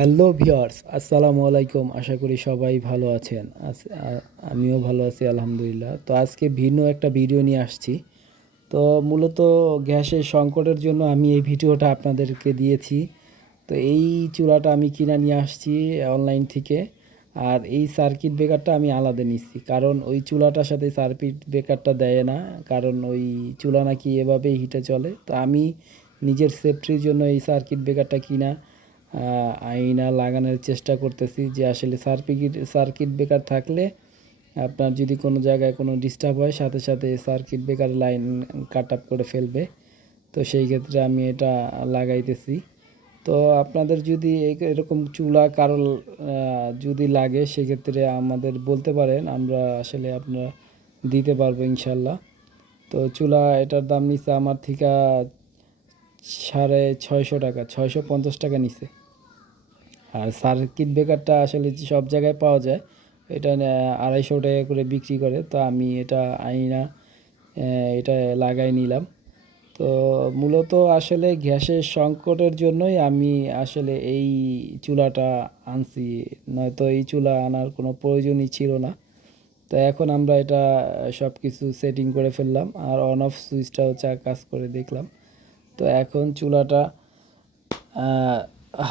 Hello viewers, আসসালামু আলাইকুম। আশা করি সবাই ভালো আছেন। আমিও ভালো আছি আলহামদুলিল্লাহ। তো আজকে ভিন্ন একটা ভিডিও নিয়ে আসছি। তো মূলত গ্যাসের সংকটের জন্য আমি এই ভিডিওটা আপনাদেরকে দিয়েছি। তো এই চুলাটা আমি কিনে নিয়ে আসছি অনলাইন থেকে। আর এই সার্কিট ব্রেকারটা আমি আলাদা নিচ্ছি, কারণ ওই চুলাটার সাথে সার্কিট ব্রেকারটা দেয় না। কারণ ওই চুলা নাকি এভাবেই হিটে চলে। তো আমি নিজের সেফটির জন্য এই সার্কিট ব্রেকারটা কিনা আয়না লাগানোর চেষ্টা করতেছি, যে আসলে সার্কিট ব্রেকার থাকলে আপনার যদি কোনো জায়গায় কোনো ডিস্টার্ব হয়, সাথে সাথে circuit breaker line cut up করে ফেলবে। তো সেই ক্ষেত্রে আমি এটা লাগাইতেছি। তো আপনাদের যদি এরকম চুলা কারো যদি লাগে, সেক্ষেত্রে আমাদের বলতে পারেন, আমরা আসলে আপনারা দিতে পারবো ইনশাল্লাহ। তো চুলা এটার দাম নিচ্ছে আমার থেকে 650 টাকা, 650 টাকা নিছে। আর সার্কিট ব্রেকারটা আসলে যে সব জায়গায় পাওয়া যায়, এটা 250 টাকা করে বিক্রি করে। তো আমি এটা আইনা এটা লাগাই নিলাম। তো মূলত আসলে গ্যাসের সংকটের জন্যই আমি আসলে এই চুলাটা আনছি, নয়তো এই চুলা আনার কোনো প্রয়োজনই ছিল না। তো এখন আমরা এটা সব কিছু সেটিং করে ফেললাম, আর অন অফ সুইচটাও কাজ করে দেখলাম। তো এখন চুলাটা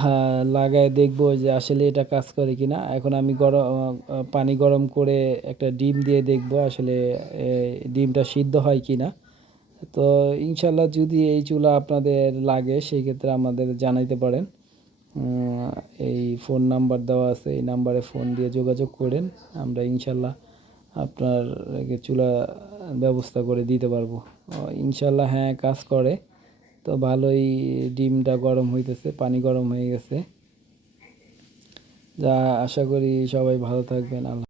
হ্যাঁ, লাগায় দেখবো যে আসলে এটা কাজ করে কিনা। এখন আমি পানি গরম করে একটা ডিম দিয়ে দেখবো আসলে ডিমটা সিদ্ধ হয় কিনা। তো ইনশাল্লাহ যদি এই চুলা আপনাদের লাগে, সেই ক্ষেত্রে আমাদের জানাইতে পারেন। এই ফোন নাম্বার দেওয়া আছে, এই নাম্বারে ফোন দিয়ে যোগাযোগ করেন। আমরা ইনশাল্লাহ আপনার চুলা ব্যবস্থা করে দিতে পারবো ইনশাল্লাহ। হ্যাঁ, কাজ করে। তো ভালোই ডিমটা গরম হইতেছে, পানি গরম হয়ে গেছে। যা আশা করি সবাই ভালো থাকবেন। আল্লাহ।